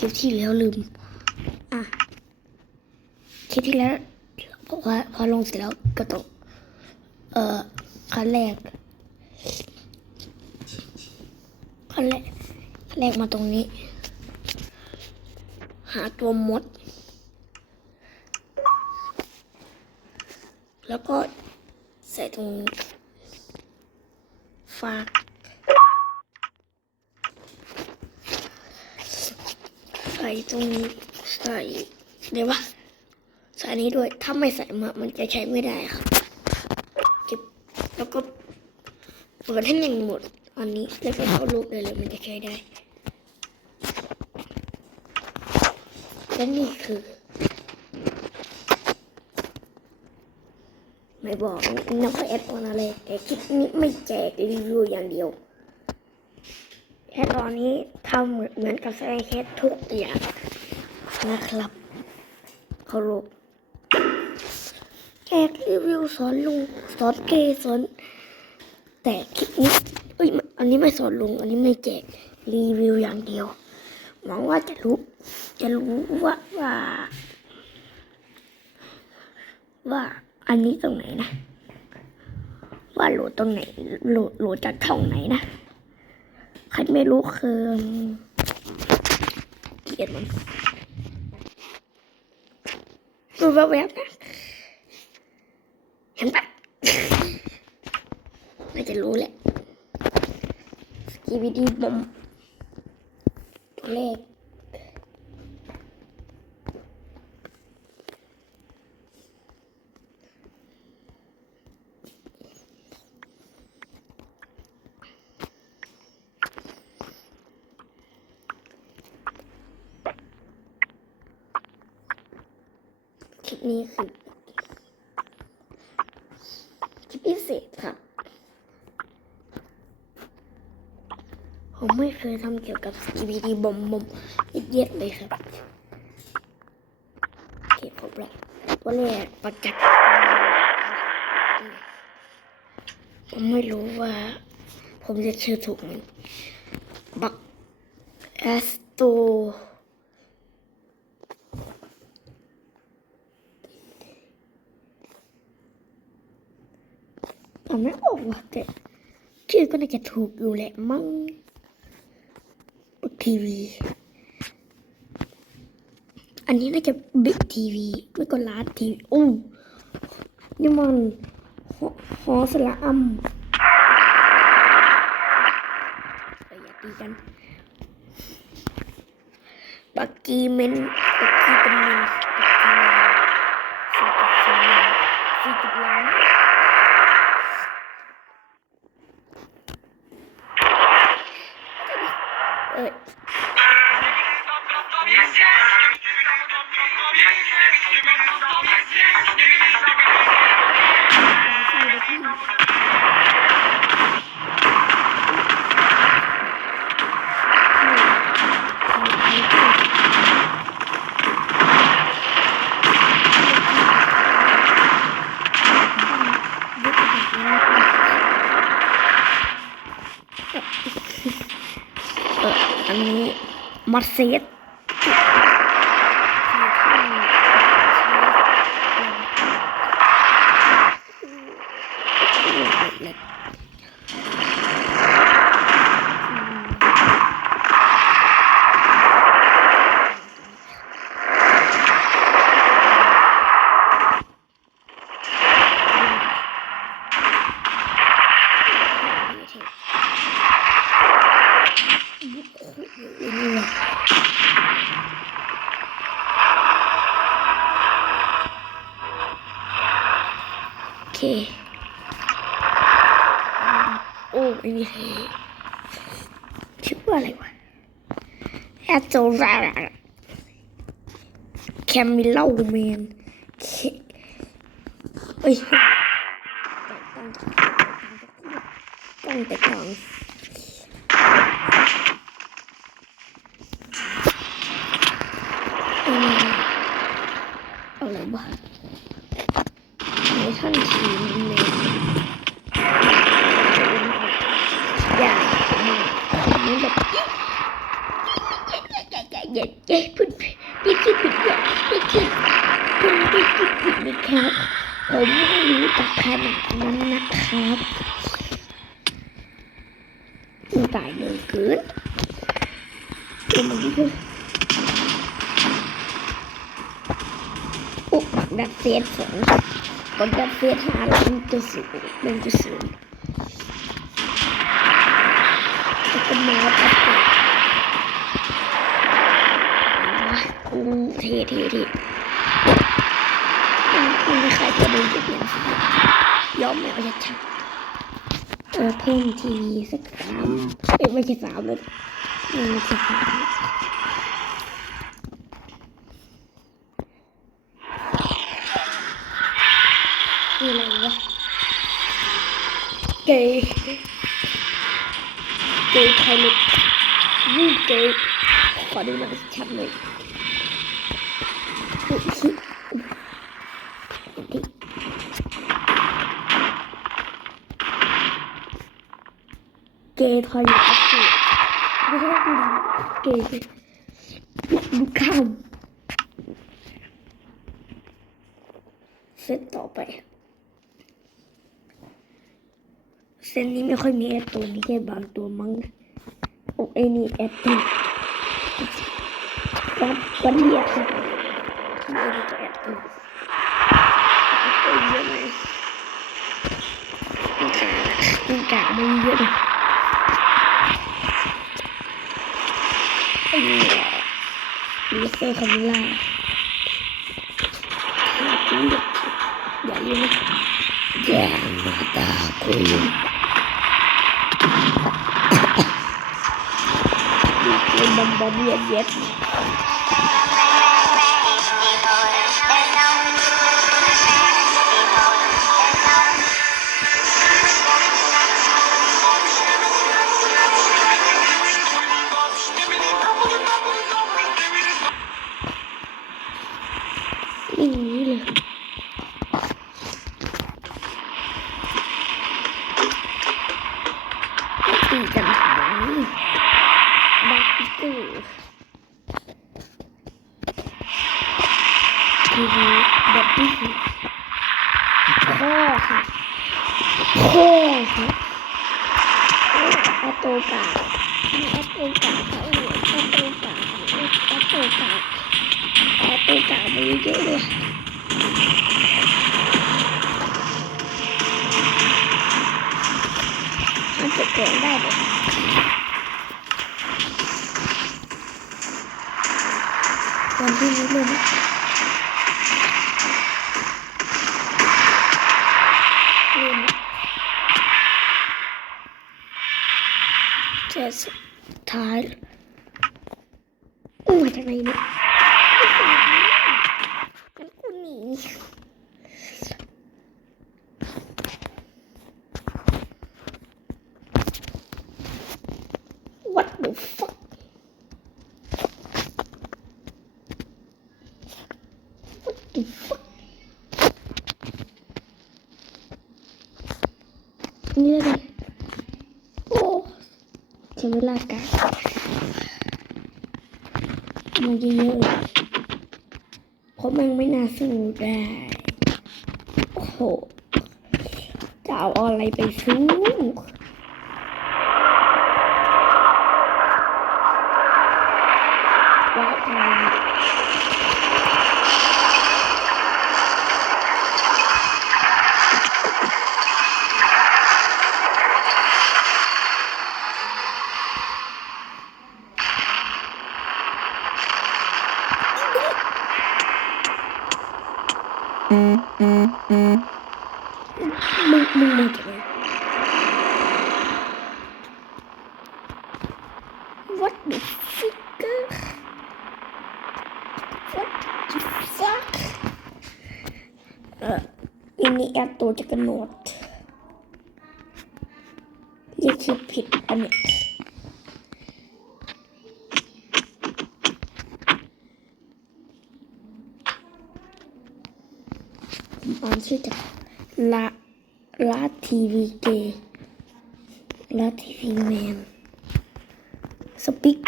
คลิปที่แล้วลืม อะ คลิปที่แล้วพอพอลงเสร็จแล้วก็ต้องเอ่อขั้นแรกขั้นแรกขั้นแรกมาตรงนี้ หาตัวมด แล้วก็ใส่ตรงนี้ฝาก ส่ตรงนี้ใส่เดี๋ยวว่าใส่อันนี้ด้วยถ้าไม่ใส่มามันจะใช้ไม่ได้ครับเก็บแล้วก็เปิดให้หนึ่งหมดอันนี้แล้วก็เข้ารูปได้เลยมันจะใช้ได้และนี่คือไม่บอกนักแอดออนอะไรแต่คลิปนี้ไม่แจกรีวิวอย่างเดียว แค่ตอนนี้ทำเหมือนเหมือนกับแสดงแค่ทุกอย่างนะครับเคารพแจกรีวิวสอนลุงสอนเกย์สอนแต่คลิปนี้เอ้ยอันนี้ไม่สอนลุง อันนี้ไม่แจกรีวิวอย่างเดียวหวังว่าจะรู้ จะรู้ว่าว่า ว่าอันนี้ตรงไหนนะ ว่าโหลดตรงไหนโหลดโหลดจากช่องไหนนะ ครไม่รู้คือเกลียดมันดูแวบๆนะเห็นปะน่าจะรู้แหละสกีวีดีบอมตัวเลข นี้คือคลิปพิเศษครับ ผมไม่เคยทำเกี่ยวกับ CBD บอมบอมเย็ดเลยครับโอเคครบแล้วตัวแรกประจักษ์ผมไม่รู้ว่า ผมจะชื่อถูกไหมบักแอสโตทำไม่ออกว่ะแต่ชื่อ ก็น่าจะถูกอยู่แหละมั้งบิ๊กทีวี อันนี้น่าจะบิ๊กทีวีไม่ก็ลาดทีวีอู้นี่มันหอสละอัมอย่าตีกันบักกีเมนบักกีเป็นเมนบักกีเมนสี่จุดสี่จุดล้าน เอ้ย เอออันนี้มาเซตโอเคโอ้ไม่มีใครชื่อว่าอะไรวะแอตโซราแคมิลโลแมนเคเอ้ยต้องแต่ก่อนอืมอะไรวะในท่านทีมเมนอย่ามาคอมเมนต์แบบ เย็นเย็นพูดนี่คือผิดเนี่ยนี่คือคุณ นะครับผมไม่รู้จักขนาดนั้นนะครับมันตายเลยเกินตัวมันนี่คืออุ๊บดัดเฟสสองกดดัดเฟสห้าแล้วมันจะสูงมันจะสูงจะเป็มวตัดต่ออืมเท่เท่เท่ ไม่มีใครจะดูจะเปลี่ยนสียอมแมวชัดๆเออเพิ่มทีวีสักสามเอ้ยไม่ใช่สามเลยอืมสักสามนี่อะไรวะเกย์เกย์ไทยเลยนี่เกย์ขอดูหนังชัดเลยอุ๊ ยชิเกย์ทอยเลยครับพี่ดูดูเกย์ดูข้ามเซตต่อไปเส้นนี้ไม่ค่อยมีแอดตัวมีแค่บางตัวมั้งนะโอ้ไอ้นี่แอดตัววันวันเดียวครับไม่ได้ตัวแอดตัวแอดตัวเยอะไหมมันกามันกามัน เยอะเลยไอ้นี่ลีเซอร์คามิล่าอย่าลืมนะอย่ามาตาคุยเป็นบอมบอมเย็ดเย็ด งั้นกูหนี What the fuck? What the fuck? นี่เลยโอ้ใช้เวลาการมันเยอะๆเลย เพราะมันไม่น่าสู้ได้ โอ้โห จะเอาอะไรไปสู้ ว้าวมา มึงมึงมาจากไหน What the fuck What the fuck เอออันนี้แอปตัวจะกระโนดเรียกชื่อผิดอันนี้ยผม อนชื่อจากลาลาทีวีเกลาทีวีแมนสปิก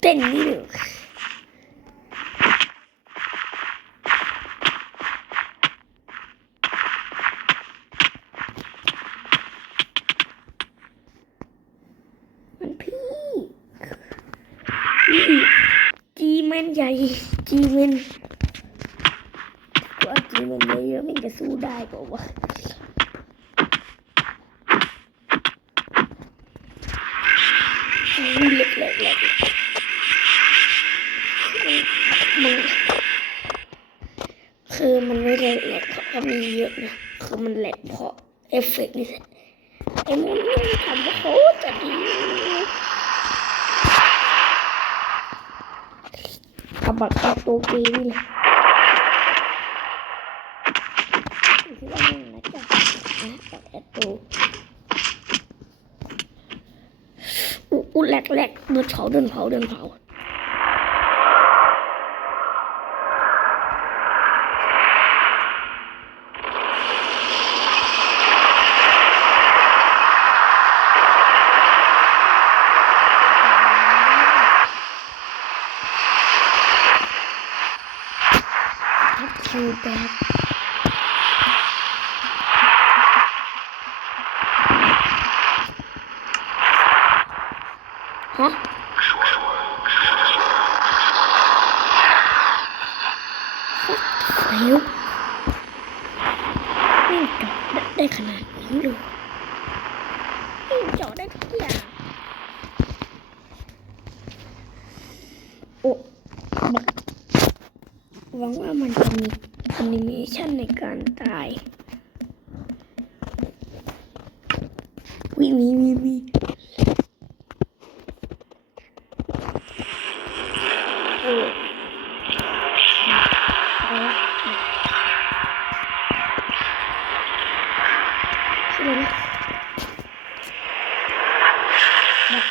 เต้นนี่หนึ่งมันพี่จีแมนใหญ่จีแมน มนเยอะๆมันจะสู้ได้ปล่าวะเล็กเล็กเล็กมันคือมันไม่ได้แหลกเพราะมีเยอะนะคือมันแหลกเพราะเอฟเฟกต์นี่แหละไอ้มันมันทำว่าเขาจะดีเอาบัตรเอาตัวเกย์นี่แหละคิดว่ามันนะจ๊ะนะบัตรแอดตัว อู้อู้แหลกแหลกเดินเผาเดินเผาเดินเผาทับคิวแบบฮะ เร็ววิ่งเจบได้ขนาดนี้เลยวิ่งเจาะได้ทุกอย่างโอ้บักหวังว่ามันจะมีแอนิเมชันในการตายวิมีมีมีโอ้เอาละชื่ออะไรนะบัก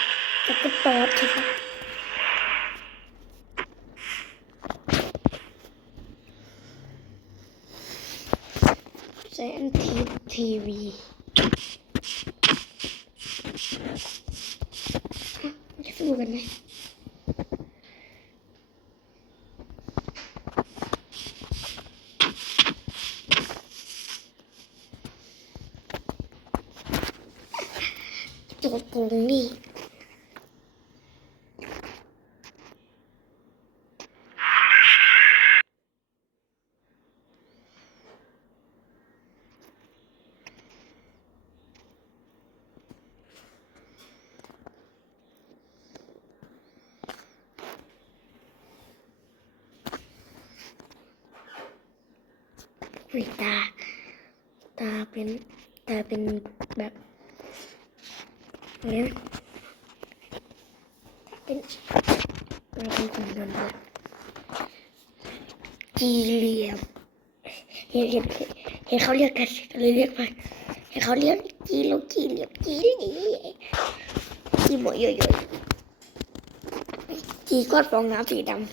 จักรตอดใช่ไหมแซนทีทีวี จะสู้กันไหม ตัวตรงนี้ อุ้ยตา ตาเป็น ตาเป็นแบบเนี่ยเป็นเราเป็นคนนอนแบบจีเหลี่ยมเห็นเห็นเห็นเขาเรียกกันเลยเรียกไปเห็นเขาเรียกจีโลจีเหลี่ยมจีเหลี่ยมจีหมวยเยอะๆจีก้อนฟองน้ำสีดำ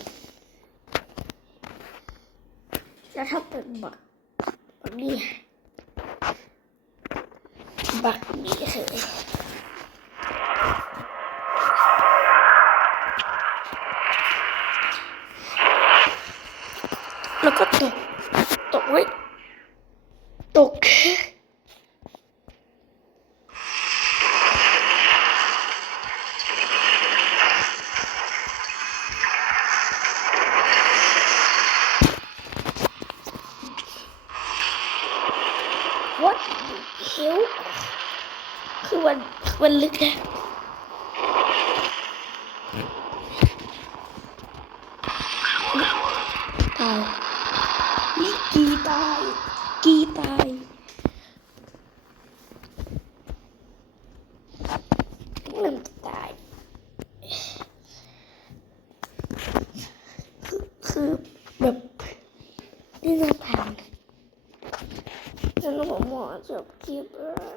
แล้วถ้าเป็นบัก บักนี่บักนี่เลยแล้วก็ตกตกไว้ตก What the hell คือวันวันลึกนะตายนี่กีตายกีตายเริ่มจะตาย คือคือแบบนี่ น่าท